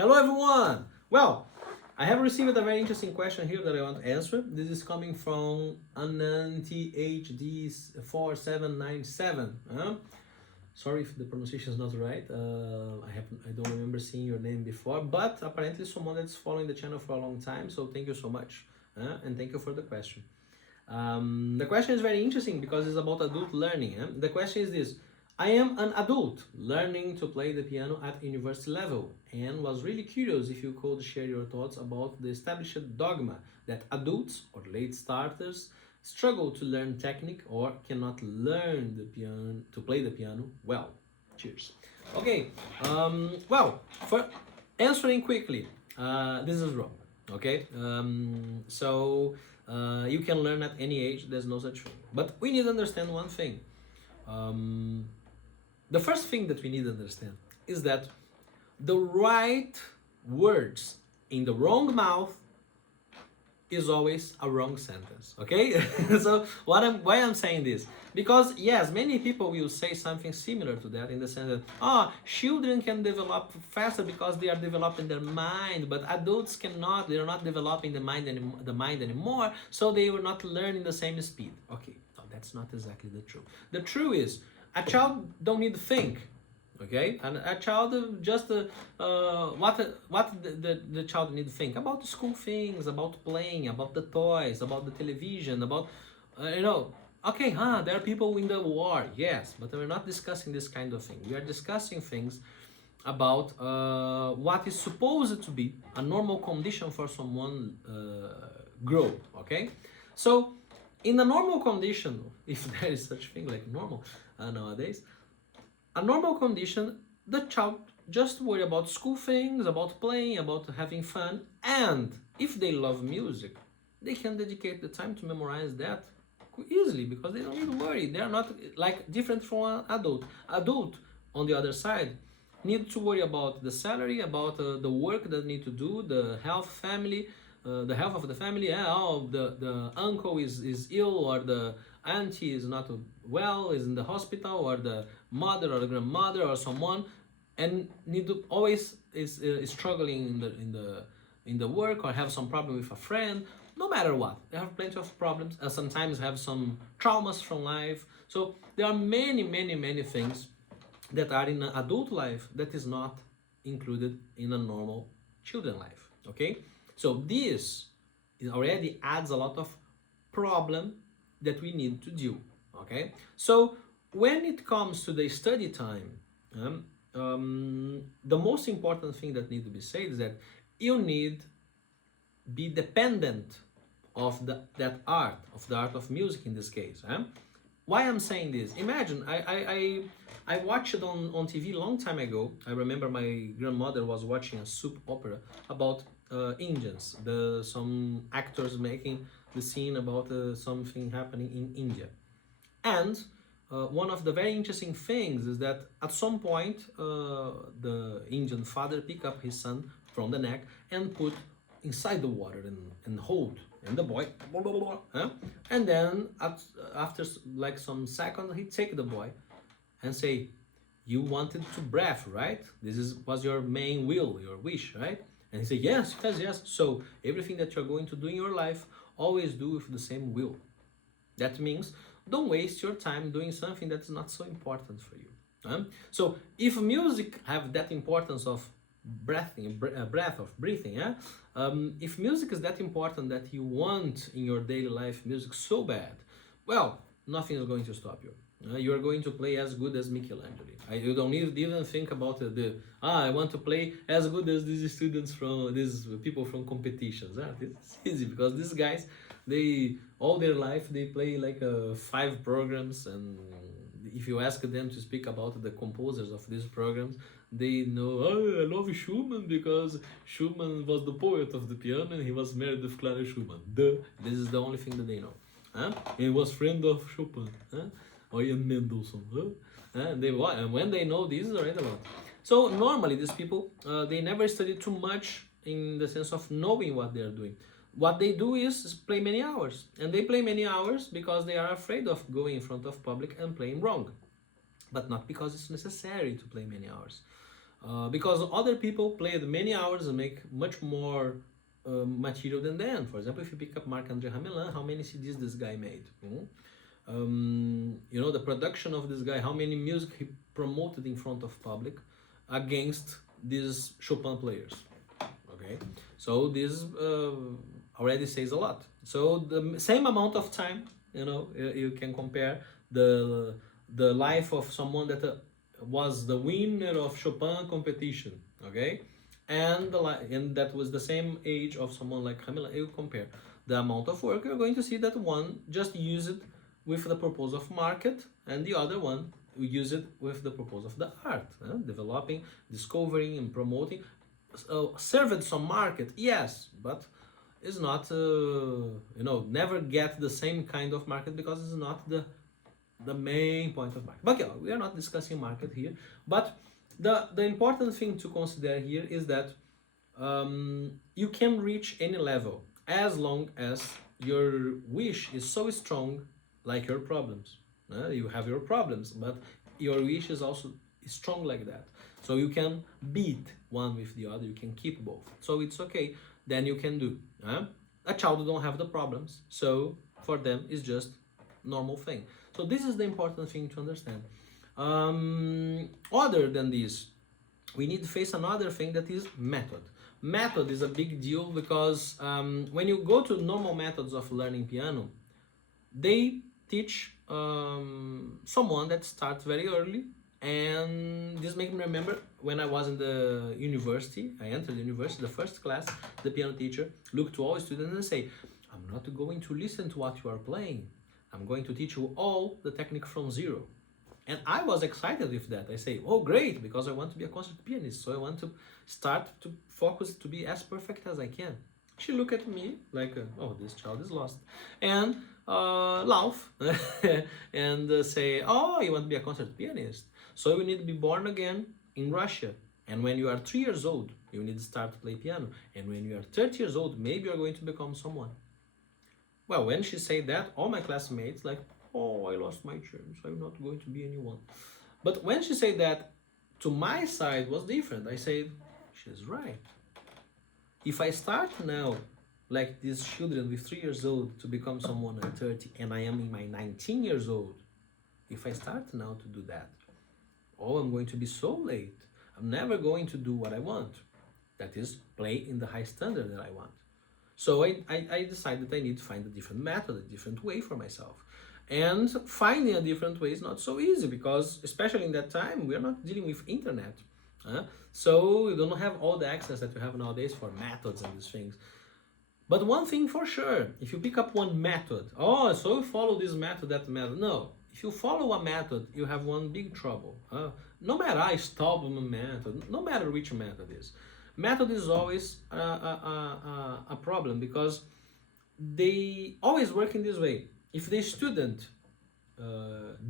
Hello everyone! Well, I have received a very interesting question here that I want to answer. This is coming from AnanTHD4797. Sorry if the pronunciation is not right. I don't remember seeing your name before, but apparently someone that's following the channel for a long time. So thank you so much, and thank you for the question. The question is very interesting because it's about adult learning. The question is this: I am an adult learning to play the piano at university level and was really curious if you could share your thoughts about the established dogma that adults or late starters struggle to learn technique or cannot learn the piano to play the piano well. Cheers. Okay. Well, for answering quickly, this is wrong. Okay. You can learn at any age. There's no such thing. But we need to understand one thing. The first thing that we need to understand is that the right words in the wrong mouth is always a wrong sentence. Okay. So why I'm saying this, because yes, many people will say something similar to that, in the sense that children can develop faster because they are developing their mind, but adults cannot. They are not developing the mind anymore, so they will not learn in the same speed. Okay, no, that's not exactly the truth. The truth is a child don't need to think. Okay, and a child just what the child need to think about school things, about playing, about the toys, about the television, about okay, there are people in the war, yes, but we're not discussing this kind of thing. We are discussing things about what is supposed to be a normal condition for someone grow. Okay, so in a normal condition, if there is such thing like normal nowadays, a normal condition, the child just worry about school things, about playing, about having fun, and if they love music, they can dedicate the time to memorize that easily because they don't need to worry. They are not like different from an adult. Adult, on the other side, need to worry about the salary, about the work that need to do, the health, family, the health of the family. The uncle is ill, or the auntie is not well, is in the hospital, or the mother or the grandmother or someone, and need to always is struggling in the work, or have some problem with a friend. No matter what, they have plenty of problems, and sometimes have some traumas from life. So there are many things that are in an adult life that is not included in a normal children life. Okay, so this already adds a lot of problem that we need to do. Okay, so when it comes to the study time, the most important thing that needs to be said is that you need be dependent of the art of music in this case. Why I'm saying this? Imagine I watched it on TV long time ago. I remember my grandmother was watching a soap opera about Indians, some actors making the scene about something happening in India. And one of the very interesting things is that at some point the Indian father pick up his son from the neck and put inside the water and hold, and the boy and then after like some seconds he take the boy and say, you wanted to breath, right? Was your main will, your wish, right? And he said, yes. So everything that you're going to do in your life, always do with the same will. That means don't waste your time doing something that's not so important for you. So if music have that importance of breath of breathing, if music is that important that you want in your daily life music so bad, well, nothing is going to stop you. You are going to play as good as Michelangelo. You don't even think about I want to play as good as these students from these people from competitions. It's easy because these guys, they all their life they play like 5 programs, and if you ask them to speak about the composers of these programs, they know, I love Schumann because Schumann was the poet of the piano and he was married with Clara Schumann. This is the only thing that they know. He was friend of Chopin. Or Ian Mendelssohn. And when they know this is already a lot. So normally these people, they never study too much in the sense of knowing what they are doing. What they do is play many hours. And they play many hours because they are afraid of going in front of public and playing wrong. But not because it's necessary to play many hours. because other people played many hours and make much more material than them. For example, if you pick up Marc-André Ramelin, how many CDs this guy made? You know, the production of this guy, how many music he promoted in front of public against these Chopin players. Okay, so this already says a lot. So the same amount of time, you know, you can compare the life of someone that was the winner of Chopin competition, okay, and and that was the same age of someone like Camila. You compare the amount of work, you're going to see that one just use it with the purpose of market, and the other one we use it with the purpose of the art, developing, discovering, and promoting. Served some market, yes, but it's not you know, never get the same kind of market because it's not the main point of market. But yeah, we are not discussing market here, but the important thing to consider here is that you can reach any level as long as your wish is so strong, like your problems. You have your problems, but your wish is also strong like that. So you can beat one with the other, you can keep both. So it's okay, then you can do. A child don't have the problems, so for them it's just normal thing. So this is the important thing to understand. Other than this, we need to face another thing, that is method. Method is a big deal because when you go to normal methods of learning piano, they teach someone that starts very early, and this makes me remember when I was in the university. I entered the university, the first class, the piano teacher looked to all students and say, I'm not going to listen to what you are playing, I'm going to teach you all the technique from zero. And I was excited with that. I say, oh great, because I want to be a concert pianist, so I want to start to focus to be as perfect as I can. She looked at me like, oh, this child is lost, and laugh and say, oh, you want to be a concert pianist? So you need to be born again in Russia. And when you are 3 years old, you need to start to play piano. And when you are 30 years old, maybe you're going to become someone. Well, when she said that, all my classmates like, oh, I lost my chance, I'm not going to be anyone. But when she said that, to my side was different. I said, she's right. If I start now, like these children with 3 years old, to become someone at 30, and I am in my 19 years old, if I start now to do that, oh, I'm going to be so late. I'm never going to do what I want. That is, play in the high standard that I want. So I decided I need to find a different method, a different way for myself. And finding a different way is not so easy because, especially in that time, we are not dealing with internet. So you don't have all the access that you have nowadays for methods and these things. But one thing for sure, if you pick up one method, oh, so you follow this method, that method. No, if you follow a method, you have one big trouble. No matter a Stallman method, no matter which method is. Method is always a problem because they always work in this way. If the student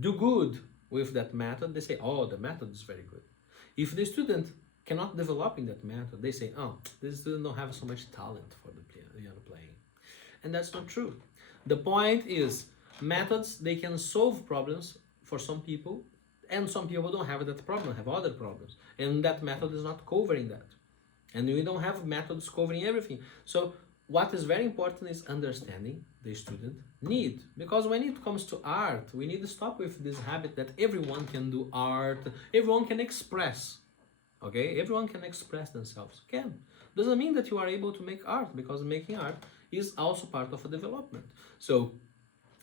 do good with that method, they say, oh, the method is very good. If the student cannot develop in that method, they say, oh, this student don't have so much talent for the piano playing. And that's not true. The point is, methods, they can solve problems for some people, and some people don't have that problem, have other problems. And that method is not covering that. And we don't have methods covering everything. So what is very important is understanding the student need. Because when it comes to art, we need to stop with this habit that everyone can do art, everyone can express. Okay, everyone can express themselves. Can. Doesn't mean that you are able to make art, because making art is also part of a development. So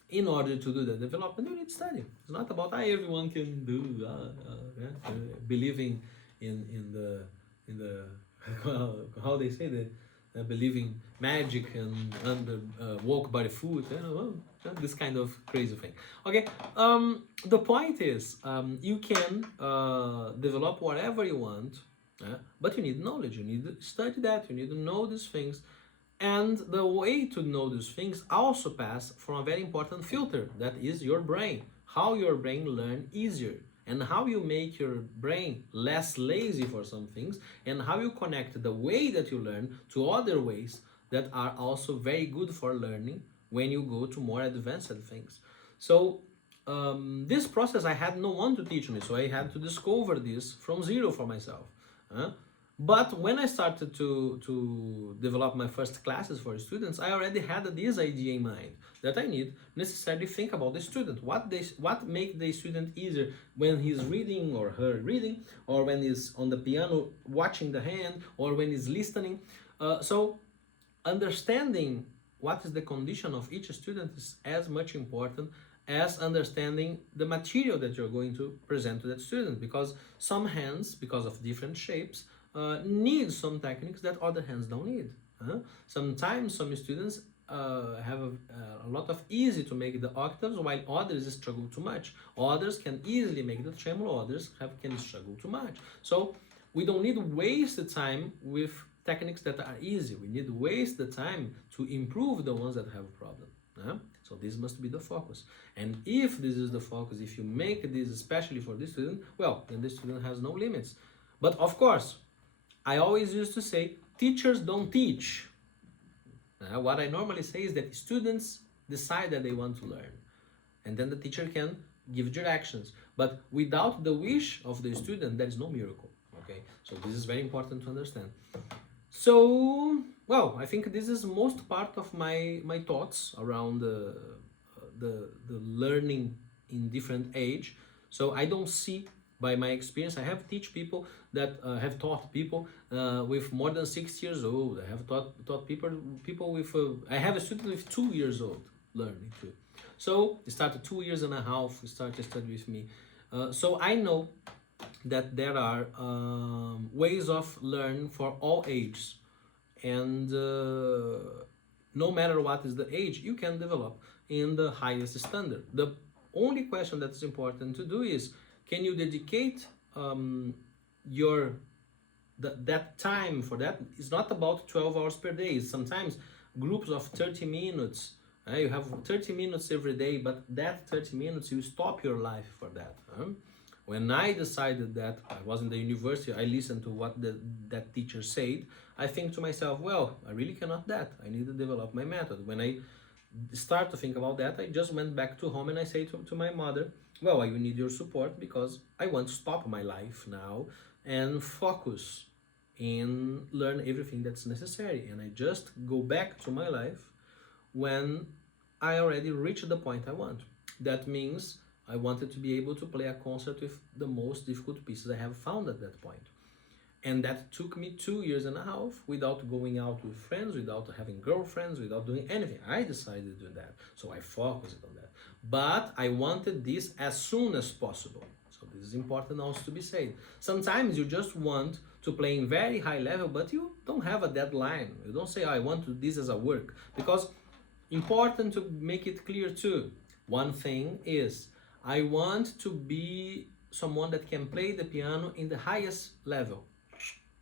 in order to do the development, you need study. It's not about everyone can do believing in the how they say that, believing magic and walk by the foot, this kind of crazy thing. Okay, the point is, you can develop whatever you want, but you need knowledge, you need to study that, you need to know these things. And the way to know these things also pass from a very important filter, that is your brain. How your brain learn easier, and how you make your brain less lazy for some things, and how you connect the way that you learn to other ways that are also very good for learning when you go to more advanced things. So this process, I had no one to teach me, so I had to discover this from zero for myself. But when I started to develop my first classes for students, I already had this idea in mind that I need necessarily think about the student. What make the student easier when he's reading or her reading, or when he's on the piano watching the hand, or when he's listening. So understanding what is the condition of each student is as much important as understanding the material that you're going to present to that student, because some hands, because of different shapes, need some techniques that other hands don't need. Sometimes some students have a lot of easy to make the octaves, while others struggle too much. Others can easily make the tremolo, others can struggle too much. So we don't need to waste the time with techniques that are easy. We need to waste the time to improve the ones that have a problem. So this must be the focus. And if this is the focus, if you make this especially for this student, well, then the student has no limits. But of course, I always used to say, teachers don't teach. What I normally say is that students decide that they want to learn. And then the teacher can give directions. But without the wish of the student, there is no miracle. Okay, so this is very important to understand. So, well, I think this is most part of my thoughts around the learning in different age. So I don't see, by my experience, I have have taught people with more than 6 years old. I have taught people with I have a student with 2 years old learning too. So he started 2 years and a half. He started to study with me. So I know that there are ways of learning for all ages, and no matter what is the age, you can develop in the highest standard. The only question that's important to do is, can you dedicate that time for that? It's not about 12 hours per day. Sometimes groups of 30 minutes. You have 30 minutes every day, but that 30 minutes, you stop your life for that. When I decided that, I was in the university, I listened to what that teacher said. I think to myself, well, I really cannot that. I need to develop my method. When I start to think about that, I just went back to home and I say to my mother, well, I need your support because I want to stop my life now and focus and learn everything that's necessary. And I just go back to my life when I already reached the point I want. That means I wanted to be able to play a concert with the most difficult pieces I have found at that point. And that took me 2 years and a half without going out with friends, without having girlfriends, without doing anything. I decided to do that. So I focused on that. But I wanted this as soon as possible. So this is important also to be said. Sometimes you just want to play in very high level, but you don't have a deadline. You don't say, I want to do this as a work. Because important to make it clear too. One thing is, I want to be someone that can play the piano in the highest level.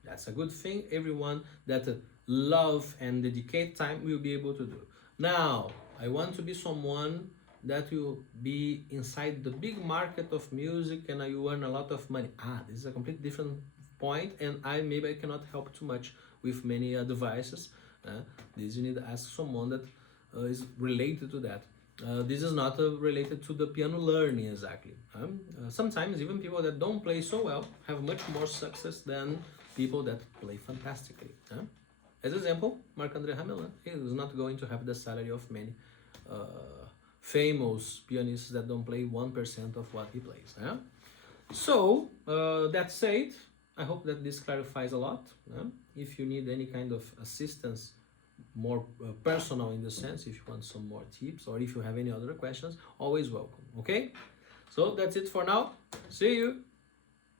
That's a good thing. Everyone that love and dedicate time will be able to do. Now, I want to be someone that will be inside the big market of music and I will earn a lot of money. This is a completely different point, and maybe I cannot help too much with many advices. This you need to ask someone that is related to that. This is not related to the piano learning exactly. Sometimes even people that don't play so well have much more success than people that play fantastically. As example, Marc-André Ramelin, he is not going to have the salary of many famous pianists that don't play 1% of what he plays. So, that said, I hope that this clarifies a lot. If you need any kind of assistance, more personal in the sense, if you want some more tips or if you have any other questions, always welcome. Okay, so that's it for now. See you.